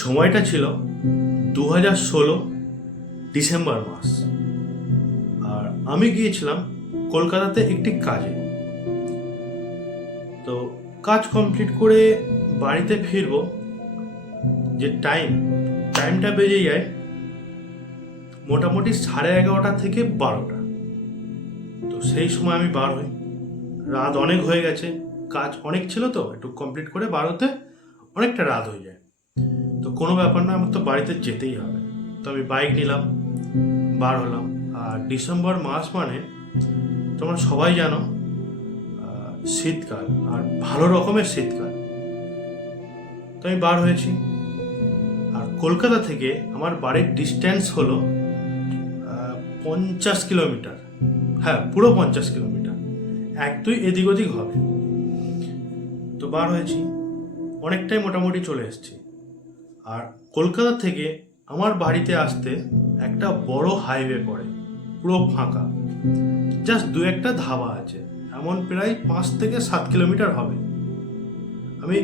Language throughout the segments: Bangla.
সময়টা ছিল 2016 ডিসেম্বর মাস। আর আমি গিয়েছিলাম কলকাতাতে একটি কাজে। তো কাজ কমপ্লিট করে বাড়িতে ফিরবো, যে টাইমটা বেজে যায় মোটামুটি 11:30 থেকে 12টা। তো সেই সময় আমি বার হই। রাত অনেক হয়ে গেছে, কাজ অনেক ছিল, তো একটু কমপ্লিট করে বাড়োতে অনেকটা রাত হয়ে যায়। তো কোনো ব্যাপার না, আমার তো বাড়িতে যেতেই হবে। তো আমি বাইক নিলাম, বার হলাম। আর ডিসেম্বর মাস মানে তোমরা সবাই জানো শীতকাল, আর ভালো রকমের শীতকাল। তো আমি বার হয়েছি। আর কলকাতা থেকে আমার বাড়ির ডিস্টেন্স হলো 50 কিলোমিটার। হ্যাঁ, পুরো 50 কিলোমিটার, এক দুই এদিক ওদিক হবে। তো বার হয়েছি, অনেকটাই মোটামুটি চলে এসেছি। আর কলকাতা থেকে আমার বাড়িতে আসতে একটা বড় হাইওয়ে পড়ে, পুরো ফাঁকা, জাস্ট দু একটা ধাবা আছে, এমন প্রায় 5 থেকে 7 কিলোমিটার হবে। আমি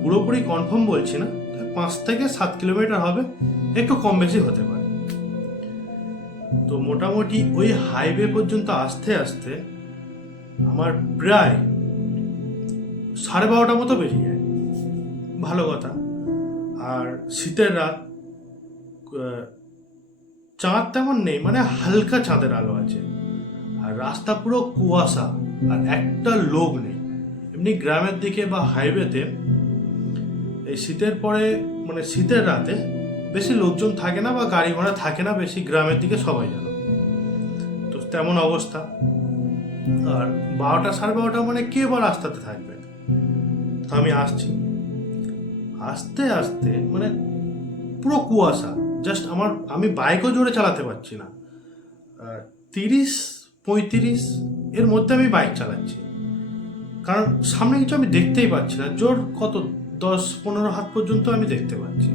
পুরোপুরি কনফার্ম বলছি না, 5 থেকে 7 কিলোমিটার হবে, একটু কম বেশি হতে পারে। তো মোটামুটি ওই হাইওয়ে পর্যন্ত আসতে আসতে আমার প্রায় 12:30 মতো বেরিয়ে যায়। ভালো কথা। আর শীতের রাত, চাঁদ তেমন নেই, মানে হালকা চাঁদের আলো আছে। আর রাস্তা পুরো কুয়াশা, আর একটা লোক নেই। এমনি গ্রামের দিকে বা হাইওয়েতে এই শীতের পরে, মানে শীতের রাতে বেশি লোকজন থাকে না বা গাড়ি ঘোড়া থাকে না বেশি, গ্রামের দিকে সবাই জানো। তো তেমন অবস্থা। আর 12টা 12:30 মানে কে বা রাস্তাতে থাকবে। তো আমি আসছি, আস্তে আস্তে মানে পুরো কুয়াশা। জাস্ট আমি বাইকও জোরে চালাতে পারছি না। 30-35 এর মধ্যে আমি বাইক চালাচ্ছি, কারণ সামনে কিছু আমি দেখতেই পাচ্ছি না। জোর কত 10-15 হাত পর্যন্ত আমি দেখতে পাচ্ছি।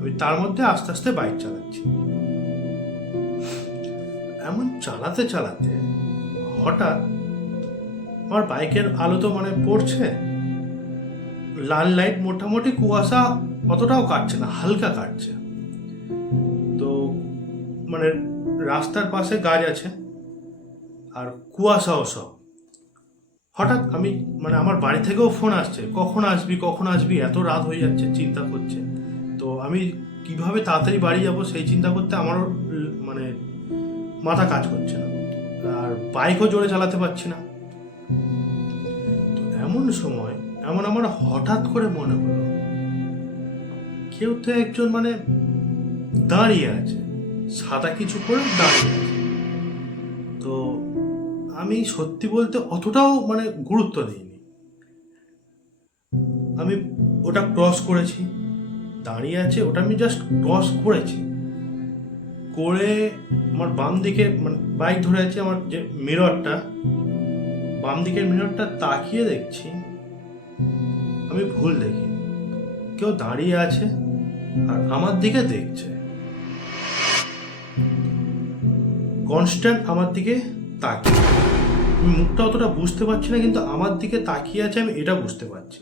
আমি তার মধ্যে আস্তে আস্তে বাইক চালাচ্ছি। এমন চালাতে চালাতে হঠাৎ আমার বাইকের আলো তো মানে পড়ছে, লাল লাইট, মোটামুটি কুয়াশা অতটাও কাটছে না, হালকা কাটছে। তো মানে রাস্তার পাশে গাছ আছে আর কুয়াশাও সব। হঠাৎ আমি মানে আমার বাড়ি থেকেও ফোন আসছে, কখন আসবি, এত রাত হয়ে যাচ্ছে, চিন্তা করছে। তো আমি কিভাবে তাড়াতাড়ি বাড়ি যাব সেই চিন্তা করতে আমারও মানে মাথা কাজ করছে না, আর বাইকও জোরে চালাতে পারছি না। তো এমন সময় আমার হঠাৎ করে মনে হলো কেউ তো একজন মানে দাঁড়িয়ে আছে, সাদা কিছু পরে দাঁড়িয়ে আছে। তো আমি সত্যি বলতে অতটাও মানে গুরুত্ব দিইনি। আমি ওটা ক্রস করেছি, দাঁড়িয়ে আছে, ওটা আমি জাস্ট ক্রস করেছি। করে আমার বাম দিকে মানে বাইক ধরে আছে, আমার যে মিররটা, বাম দিকের মিররটা তাকিয়ে দেখছি আমি ভুল দেখি, কেউ দাঁড়িয়ে আছে আর আমার দিকে দেখছে, কনস্ট্যান্ট আমার দিকে তাকিয়ে। আমি মুখটা অতটা বুঝতে পারছি না, কিন্তু আমার দিকে তাকিয়ে আছে আমি এটা বুঝতে পারছি।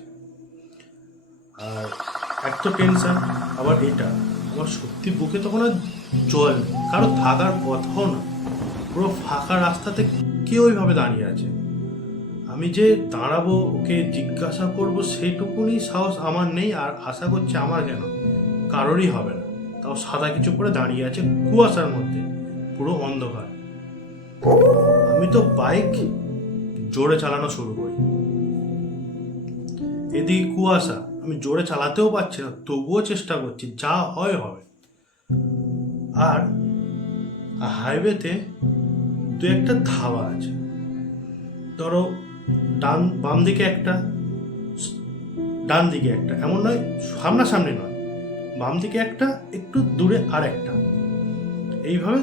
আর এক তো টেনশন, আবার এটা, আমার সত্যি বুকে তখন আর জল নেই, কারো থাকার কথাও না, পুরো ফাঁকা রাস্তাতে কেউ ওইভাবে দাঁড়িয়ে আছে। আমি যে দাঁড়াবো, ওকে জিজ্ঞাসা করব, সেইটুকুনি সাহস আমার নেই, আর আশা করছি আমার কেন কারোরই হবে না। তাও সাদা কিছু পরে দাঁড়িয়ে আছে কুয়াশার মধ্যে, পুরো অন্ধকার। আমি তো বাইক জোরে চালানো শুরু করি, এদিকে কুয়াশা, আমি জোরে চালাতেও পারছি না, তবুও চেষ্টা করছি, যা হয় হবে। আর হাইওয়েতে দু একটা ধাবা আছে, ধরো বাম দিকে একটা, ডান দিকে একটা, এমন নয় সামনাসামনি নয়, বাম দিকে একটা, একটু দূরে আর একটা, এইভাবে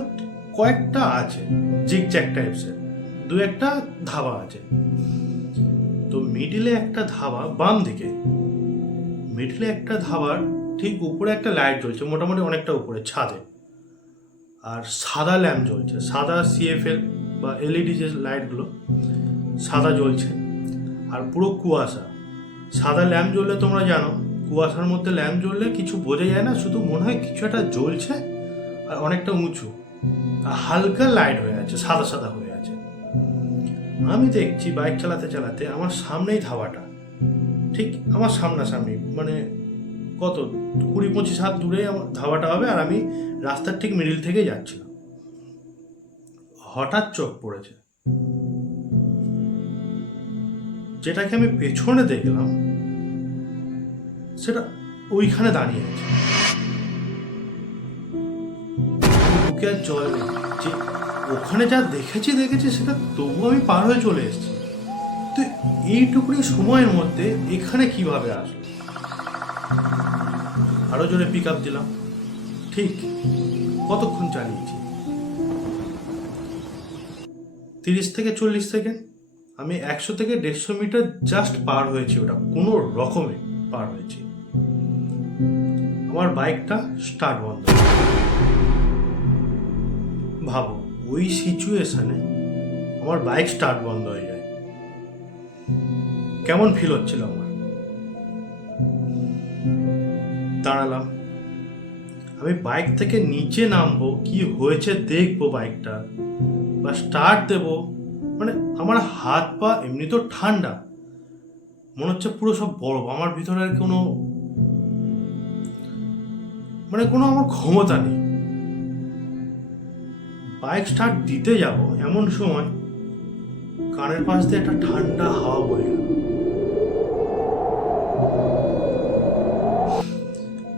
কয়েকটা আছে, জিগজ্যাগ টাইপসের দু একটা ধাবা আছে। তো মিডিলে একটা ধাবা, বাম দিকে মিডিলে একটা ধাবার ঠিক উপরে একটা লাইট জ্বলছে, মোটামুটি অনেকটা উপরে ছাদে, আর সাদা ল্যাম্প জ্বলছে, সাদা সিএফএল বা এলইডি যে লাইটগুলো সাদা জ্বলছে, আর পুরো কুয়াশা। সাদা ল্যাম্প জ্বললে তোমরা জানো কুয়াশার মধ্যে ল্যাম্প জ্বললে কিছু বোঝা যায় না, শুধু মনে হয় কিছু একটা জ্বলছে আর অনেকটা উঁচু আর হালকা লাইট হয়ে আছে, সাদা সাদা হয়ে আছে। আমি দেখছি বাইক চালাতে চালাতে আমার সামনেই ধাবাটা, ঠিক আমার সামনাসামনি, মানে কত 20-25 হাত দূরে আমার ধাবাটা হবে, আর আমি রাস্তার ঠিক মিডিল থেকে যাচ্ছিলাম। হঠাৎ চোখ পড়েছে, যেটাকে আমি পেছনে দেখলাম সেটা ওইখানে দাঁড়িয়ে আছে। বুকে আর জল নেই যে ওখানে যা দেখেছি সেটা, তবু আমি পার হয়ে চলে এসেছি। তো এইটুকুনি সময়ের মধ্যে এখানে কিভাবে আসলো? আরো জোরে পিক আপ দিলাম। ঠিক কতক্ষণ চালিয়েছি? 30 থেকে 40 সেকেন্ড। আমি 100 থেকে 150 মিটার জাস্ট পার হয়েছি, ওটা কোনো রকমে পার হয়েছি। আমার বাইকটা স্টার্ট বন্ধ। ভাবো, ওই সিচুয়েশনে আমার বাইক স্টার্ট বন্ধ হয়ে যায়, কেমন ফিল হচ্ছিল আমার। দাঁড়ালাম, আমি বাইক থেকে নিচে নামবো, কি হয়েছে দেখবো বাইকটা, বা স্টার্ট দেবো। মানে আমার হাত পা এমনি তো ঠান্ডা, মনে হচ্ছে পুরো সব বরফ। আমার ভিতরে আর কোনো আমার ক্ষমতা নেই। বাইক স্টার্ট দিতে যাব এমন সময় কানের পাশ দিয়ে একটা ঠান্ডা হাওয়া বয়ে গেল।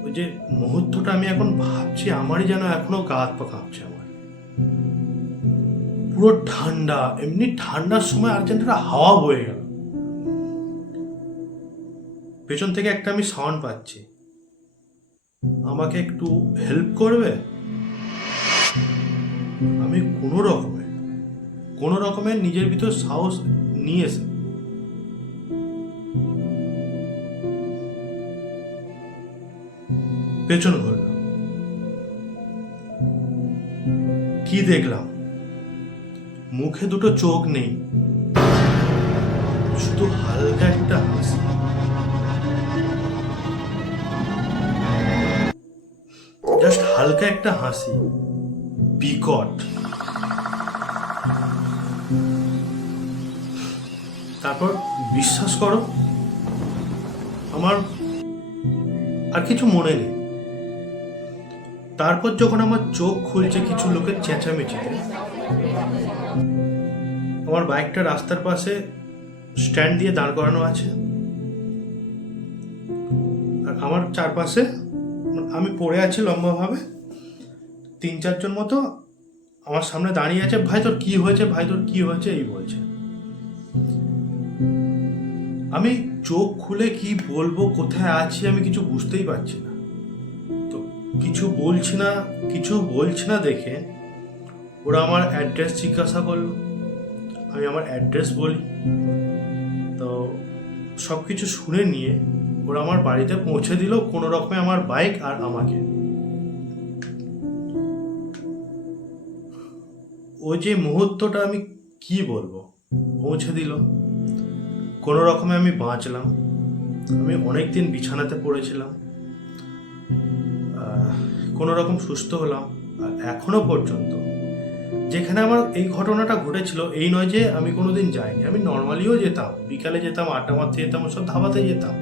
ওই যে মুহূর্তটা আমি এখন ভাবছি, আমারই যেন এখনো গা হাত পা কাঁপছে। আমার পুরো ঠান্ডা, এমনি ঠান্ডার সময় আর যেন একটা হাওয়া বয়ে গেল। পেছন থেকে একটা আমি সাউন্ড পাচ্ছি, আমাকে একটু হেল্প করবে? আমি কোনো রকমে নিজের ভিতর সাহস নিয়ে এসে পেছন ঘুরলাম। কি দেখলাম? মুখে দুটো চোখ নেই, শুধু হালকা একটা হাসি। জাস্ট হালকা একটা হাসি, বিকট। তারপর বিশ্বাস করো, আমার আর কিছু মনে নেই। তারপর যখন আমার চোখ খুলছে কিছু লোকের চেঁচামেচিতে, আমার বাইকটা রাস্তার পাশে স্ট্যান্ড দিয়ে দাঁড় করানো আছে, আর আমার চারপাশে আমি পড়ে আছি লম্বাভাবে। 3-4 জন মতো আমার সামনে দাঁড়িয়ে আছে। ভাই তোর কি হয়েছে, ভাই তোর কি হয়েছে, এই বলছে। আমি চোখ খুলে কি বলবো, কোথায় আছি আমি কিছু বুঝতেই পারছি না। তো কিছু বলছি না দেখে ওরা আমার অ্যাড্রেস জিজ্ঞাসা করলো। আমি আমার অ্যাড্রেস বলি, তো সব কিছু শুনে নিয়ে ওরা আমার বাড়িতে পৌঁছে দিল কোনো রকমে, আমার বাইক আর আমাকে। ওই যে মুহূর্তটা আমি কি বলবো, পৌঁছে দিল কোনো রকমে, আমি বাঁচলাম। আমি অনেকদিন বিছানাতে পড়েছিলাম, কোনো রকম সুস্থ হলাম। আর এখনো পর্যন্ত যেখানে আমার এই ঘটনাটা ঘটেছিল, এই নয় যে আমি কোনোদিন যাইনি, আমি নর্মালিও যেতাম, বিকালে যেতাম, আড্ডা মারতে যেতাম, সব ধাবাতে যেতাম।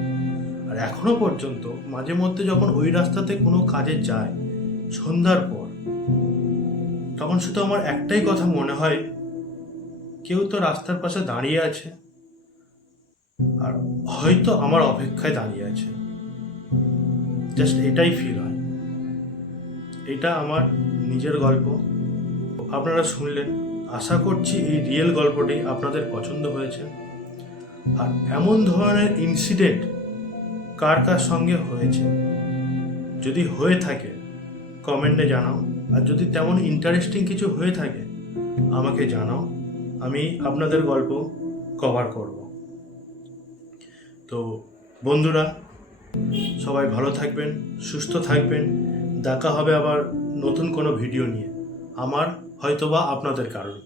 আর এখনো পর্যন্ত মাঝে মধ্যে যখন ওই রাস্তাতে কোনো কাজে যায় সন্ধ্যার পর, তখন শুধু আমার একটাই কথা মনে হয়, কেউ তো রাস্তার পাশে দাঁড়িয়ে আছে আর হয়তো আমার অপেক্ষায় দাঁড়িয়ে আছে। জাস্ট এটাই ফিল হয়। এটা আমার নিজের গল্প, আপনারা শুনলেন। আশা করছি এই রিয়েল গল্পটি আপনাদের পছন্দ হয়েছে। আর এমন ধরনের ইনসিডেন্ট কার কার সঙ্গে হয়েছে, যদি হয়ে থাকে কমেন্টে জানাও। আর যদি তেমন ইন্টারেস্টিং কিছু হয়ে থাকে আমাকে জানাও, আমি আপনাদের গল্প কভার করব। তো বন্ধুরা, সবাই ভালো থাকবেন, সুস্থ থাকবেন। দেখা হবে আবার নতুন কোনো ভিডিও নিয়ে, আমার হয়তোবা আপনাদের কারণ।